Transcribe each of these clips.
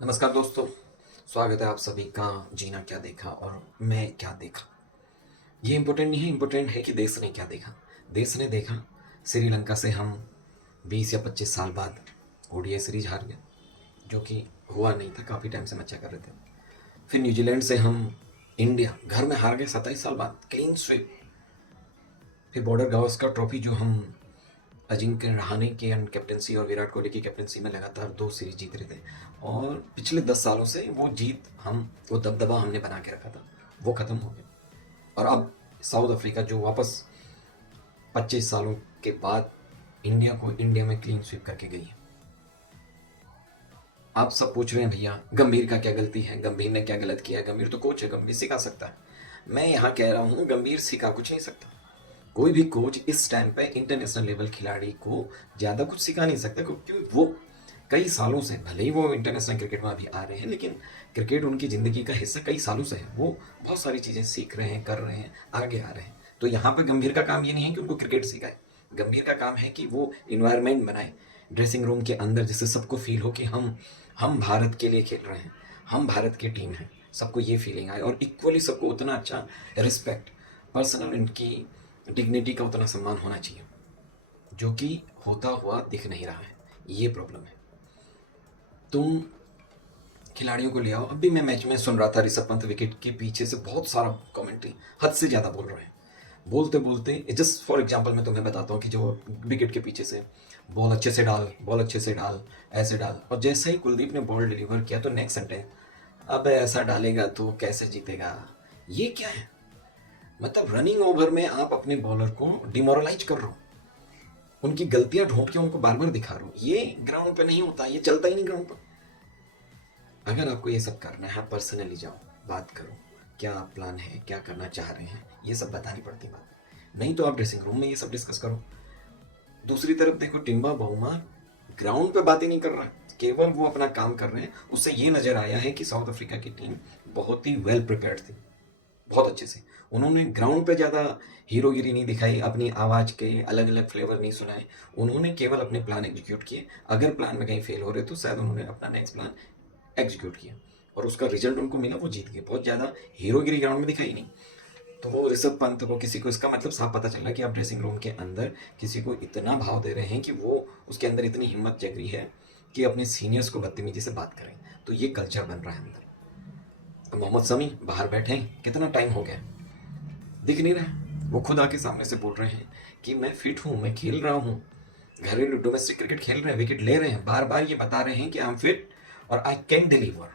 नमस्कार दोस्तों, स्वागत है आप सभी का जीना क्या देखा और मैं क्या देखा। ये इम्पोर्टेंट नहीं है, इम्पोर्टेंट है कि देश ने क्या देखा। देश ने देखा श्रीलंका से हम 20 या 25 साल बाद ओडीआई सीरीज हार गए, जो कि हुआ नहीं था, काफ़ी टाइम से मच्छा कर रहे थे। फिर न्यूजीलैंड से हम इंडिया घर में हार गए 27 साल बाद, क्लीन स्वीप। फिर बॉर्डर गावस्कर ट्रॉफी जो हम अजिंक्य रहाणे के कैप्टनसी और विराट कोहली की कैप्टनसी में लगातार 2 सीरीज जीत रहे थे, और पिछले 10 सालों से वो दबदबा हमने बना के रखा था, वो ख़त्म हो गया। और अब साउथ अफ्रीका जो वापस 25 सालों के बाद इंडिया में क्लीन स्वीप करके गई है। आप सब पूछ रहे हैं भैया गंभीर का क्या गलती है, गंभीर ने क्या गलत किया है? गंभीर तो कोच है, गंभीर सिखा सकता है। मैं यहाँ कह रहा हूँ गंभीर सिखा कुछ नहीं सकता। कोई भी कोच इस टाइम पे इंटरनेशनल लेवल खिलाड़ी को ज़्यादा कुछ सिखा नहीं सकता, क्योंकि वो कई सालों से, भले ही वो इंटरनेशनल क्रिकेट में अभी आ रहे हैं, लेकिन क्रिकेट उनकी ज़िंदगी का हिस्सा कई सालों से है। वो बहुत सारी चीज़ें सीख रहे हैं, कर रहे हैं, आगे आ रहे हैं। तो यहाँ पर गंभीर का काम ये नहीं है कि उनको क्रिकेट सिखाए। गंभीर का काम है कि वो इन्वायरमेंट बनाए ड्रेसिंग रूम के अंदर, जिससे सबको फील हो कि हम भारत के लिए खेल रहे हैं, हम भारत की टीम हैं। सबको ये फीलिंग आए और इक्वली सबको उतना अच्छा रिस्पेक्ट, पर्सनल इनकी डिग्निटी का उतना सम्मान होना चाहिए, जो कि होता हुआ दिख नहीं रहा है। ये प्रॉब्लम है। तुम खिलाड़ियों को ले आओ। अभी मैं मैच में सुन रहा था ऋषभ पंत विकेट के पीछे से बहुत सारा कमेंट्री, हद से ज़्यादा बोल रहे हैं। बोलते बोलते जस्ट फॉर एग्जाम्पल मैं तुम्हें बताता हूँ कि जो विकेट के पीछे से बॉल अच्छे से डाल, बॉल अच्छे से डाल, ऐसे डाल, और जैसे ही कुलदीप ने बॉल डिलीवर किया तो नेक्स्ट सेंटेंस, अब ऐसा डालेगा तो कैसे जीतेगा। ये क्या है? मतलब रनिंग ओवर में आप अपने बॉलर को डिमोरलाइज कर रहे हो, उनकी गलतियां ढूंढ के उनको बार बार दिखा रहे हो। ये ग्राउंड पे नहीं होता, ये चलता ही नहीं ग्राउंड पर। अगर आपको ये सब करना है, पर्सनली जाओ, बात करो, क्या प्लान है, क्या करना चाह रहे हैं, ये सब बतानी पड़ती बात। नहीं तो आप ड्रेसिंग रूम में ये सब डिस्कस करो। दूसरी तरफ देखो, टिम्बा बाउमा ग्राउंड पे बातें नहीं कर रहा है, केवल वो अपना काम कर रहे हैं। उससे ये नजर आया है कि साउथ अफ्रीका की टीम बहुत ही वेल प्रिपेयर्ड थी, बहुत अच्छे से। उन्होंने ग्राउंड पे ज़्यादा हीरोगिरी नहीं दिखाई, अपनी आवाज़ के अलग अलग फ्लेवर नहीं सुनाए। उन्होंने केवल अपने प्लान एग्जीक्यूट किए। अगर प्लान में कहीं फेल हो रहे तो शायद उन्होंने अपना नेक्स्ट प्लान एग्जीक्यूट किया, और उसका रिजल्ट उनको मिला, वो जीत गए। बहुत ज़्यादा हीरोगिरी ग्राउंड में दिखाई नहीं। तो वो ऋषभ पंत को, किसी को इसका मतलब साफ पता चला कि आप ड्रेसिंग रूम के अंदर किसी को इतना भाव दे रहे हैं कि वो उसके अंदर इतनी हिम्मत जग रही है कि अपने सीनियर्स को बदतमीजी से बात करें। तो ये कल्चर बन रहा है अंदर। तो मोहम्मद शमी बाहर बैठे हैं, कितना टाइम हो गया, दिख नहीं रहा है। वो खुद आके सामने से बोल रहे हैं कि मैं फिट हूँ, मैं खेल रहा हूँ, घरेलू डोमेस्टिक क्रिकेट खेल रहे हैं, विकेट ले रहे हैं, बार बार ये बता रहे हैं कि आई एम फिट और आई कैन डिलीवर।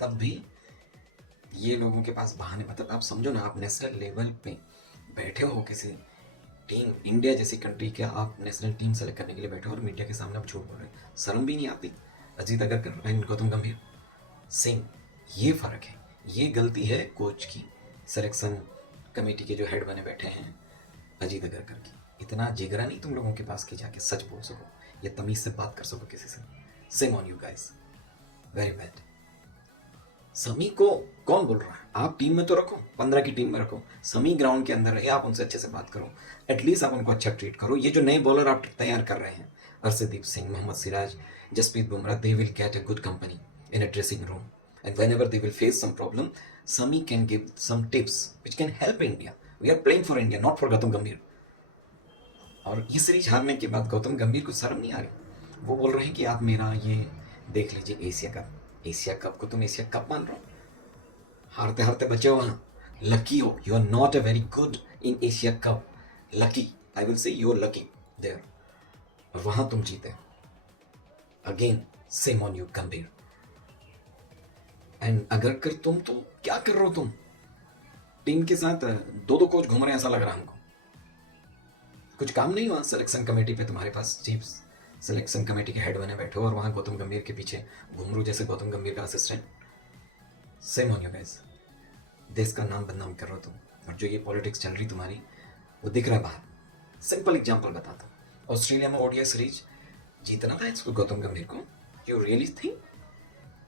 तब भी ये लोगों के पास बहाने। मतलब आप समझो ना, आप नेशनल लेवल पे बैठे हो, किसी टीम, इंडिया जैसी कंट्री के आप नेशनल टीम सेलेक्ट करने के लिए बैठे हो, और मीडिया के सामने आप झूठ बोल रहे हैं। शर्म भी नहीं आती? अजीत अगरकर एंड गौतम गंभीर सिंह, ये फ़र्क है। ये गलती है कोच की, सिलेक्शन कमेटी के जो हेड बने बैठे हैं अजीत अगरकर की। इतना जिगरा नहीं तुम लोगों के पास कि जाके सच बोल सको या तमीज़ से बात कर सको किसी से। Same on you guys, very bad. समी को कौन बोल रहा है? आप टीम में तो रखो, 15 की टीम में रखो, समी ग्राउंड के अंदर रहे, आप उनसे अच्छे से बात करो, एटलीस्ट आप उनको अच्छा ट्रीट करो। ये जो नए बॉलर आप तैयार कर रहे हैं, Harshdeep Singh, Mohammed Siraj, Jasprit Bumrah, they will get a good company in a dressing room, and whenever they will face some problem, Shami can give some tips which can help India. We are playing for India, not for Gautam Gambhir. और ये series हारने के बाद गौतम गंभीर को शर्म नहीं आ रही? वो बोल रहे हैं कि आप मेरा ये देख लीजिए, एशिया कप, एशिया कप को तुम एशिया कप मान रहे हो? हारते हारते बचे हो वहाँ। लकी हो, you are not a very good in Asia cup. Lucky, I will say you are lucky there. और वहाँ तुम जीते। Again same on you Gambhir and अगर कर तुम तो क्या कर रहे हो तुम? टीम के साथ दो दो कोच घूम रहे हैं, ऐसा लग रहा है हमको। कुछ काम नहीं हुआ सिलेक्शन कमेटी पे? तुम्हारे पास चीफ सिलेक्शन कमेटी के हेड बने बैठे हो, और वहाँ गौतम गंभीर के पीछे घुमरू जैसे गौतम गंभीर का assistant. Same on you guys. देश का नाम बदनाम कर रहे हो तुम, और जो ये पॉलिटिक्स चल रही तुम्हारी, वो दिख रहा है बाहर। सिंपल एग्जांपल बताता हूँ, ऑस्ट्रेलिया में ओडीआई सीरीज जीतना था इसको गौतम गंभीर को। यू रियली थिंक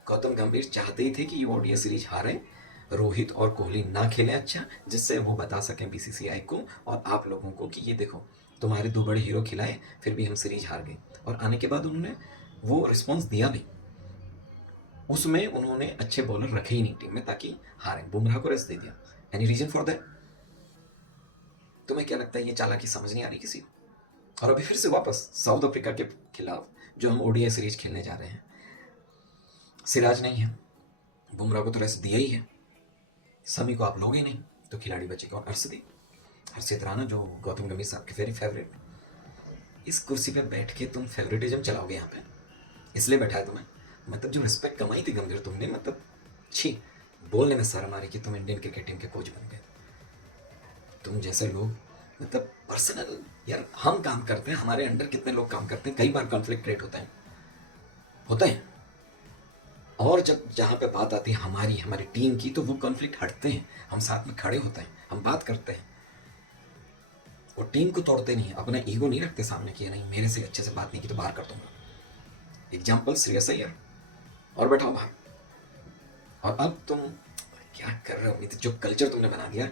गौतम गंभीर चाहते ही थे कि ये ओडीआई सीरीज हारे, रोहित और कोहली ना खेले अच्छा, जिससे वो बता सकें बीसीसीआई को और आप लोगों को कि ये देखो, तुम्हारे दो बड़े हीरो खिलाए, फिर भी हम सीरीज हार गए। और आने के बाद उन्होंने वो रिस्पॉन्स दिया भी। उसमें उन्होंने अच्छे बॉलर रखे ही नहीं टीम में ताकि हारे, बुमराह को रेस्ट दे दिया। Any reason for that? तुम्हें क्या लगता है ये चालाकी समझ नहीं आ रही किसी को? और अभी फिर से वापस साउथ अफ्रीका के खिलाफ जो हम ओडीआई सीरीज खेलने जा रहे हैं, सिराज नहीं है, बुमराह को तो रेस्ट दिया ही है, समी को आप लोगे नहीं, तो खिलाड़ी बचेगा और हर्षित राणा जो गौतम गंभीर साहब के वेरी फेवरेट। इस कुर्सी पे बैठ के तुम फेवरेटिज्म चलाओगे यहाँ पे, इसलिए बैठा है तुम्हें। मतलब जो रिस्पेक्ट कमाई थी गंभीर तुमने, मतलब छी, बोलने में शर्म आ रही कि तुम इंडियन क्रिकेट टीम के कोच बन गए। तुम जैसे लोग, मतलब पर्सनल, यार हम काम करते हैं, हमारे अंडर कितने लोग काम करते हैं, कई बार कॉन्फ्लिक्ट क्रिएट होता है। और जब जहाँ पे बात आती है हमारी टीम की, तो वो कॉन्फ्लिक्ट हटते हैं, हम साथ में खड़े होते हैं, हम बात करते हैं और टीम को तोड़ते नहीं, अपना ईगो नहीं रखते सामने कि नहीं मेरे से अच्छे से बात नहीं की तो बाहर कर दूंगा। एग्जाम्पल श्रेयस अय्यर, और बैठाओ बाहर। और अब तुम क्या कर रहे हो? जो कल्चर तुमने बना दिया,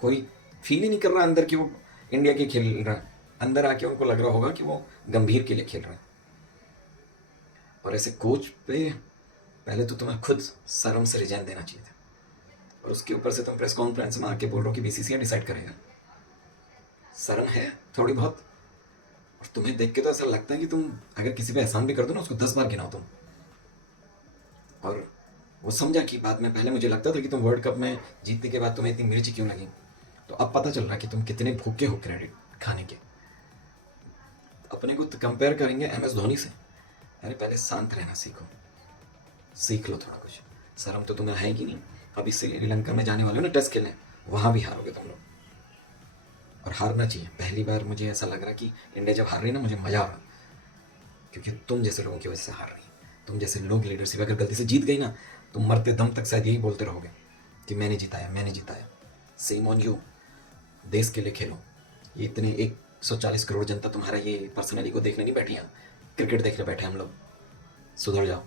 कोई फील ही नहीं कर रहा अंदर कि वो इंडिया के खेल रहा है, अंदर आके उनको लग रहा होगा कि वो गंभीर के लिए खेल रहा है। और ऐसे कोच पे पहले तो तुम्हें खुद शर्म से रिजाइन देना चाहिए था, और उसके ऊपर से तुम प्रेस कॉन्फ्रेंस में आके बोल रहे हो कि बीसीसीआई डिसाइड करेगा। शर्म है थोड़ी बहुत? और तुम्हें देख के तो ऐसा लगता है कि तुम अगर किसी पे एहसान भी कर दो ना, उसको 10 बार गिनाओ तुम। और वो समझा कि बाद में, पहले मुझे लगता था कि तुम वर्ल्ड कप में जीतने के बाद तुम्हें इतनी मिर्ची क्यों लगी, तो अब पता चल रहा है कि तुम कितने भूखे हो क्रेडिट खाने के। अपने को कंपेयर करेंगे MS धोनी से। अरे पहले शांत रहना सीख लो थोड़ा कुछ। शर्म तो तुम्हें है कि नहीं? अभी श्रीलंका में जाने वाले हो ना टेस्ट खेलने, वहां भी हारोगे तुम लोग, और हारना चाहिए। पहली बार मुझे ऐसा लग रहा कि इंडिया जब हार रही ना, मुझे मजा आ रहा, क्योंकि तुम जैसे लोगों की वजह से हार रही। तुम जैसे लोग लीडरशिप अगर गलती से जीत गई ना, तुम मरते दम तक शायद यही बोलते रहोगे कि मैंने जिताया। Same on you. देश के लिए खेलो। ये इतने 140 करोड़ जनता तुम्हारा ये पर्सनली को देखने नहीं बैठी है, क्रिकेट देखने बैठे हम लोग। सुधर जाओ।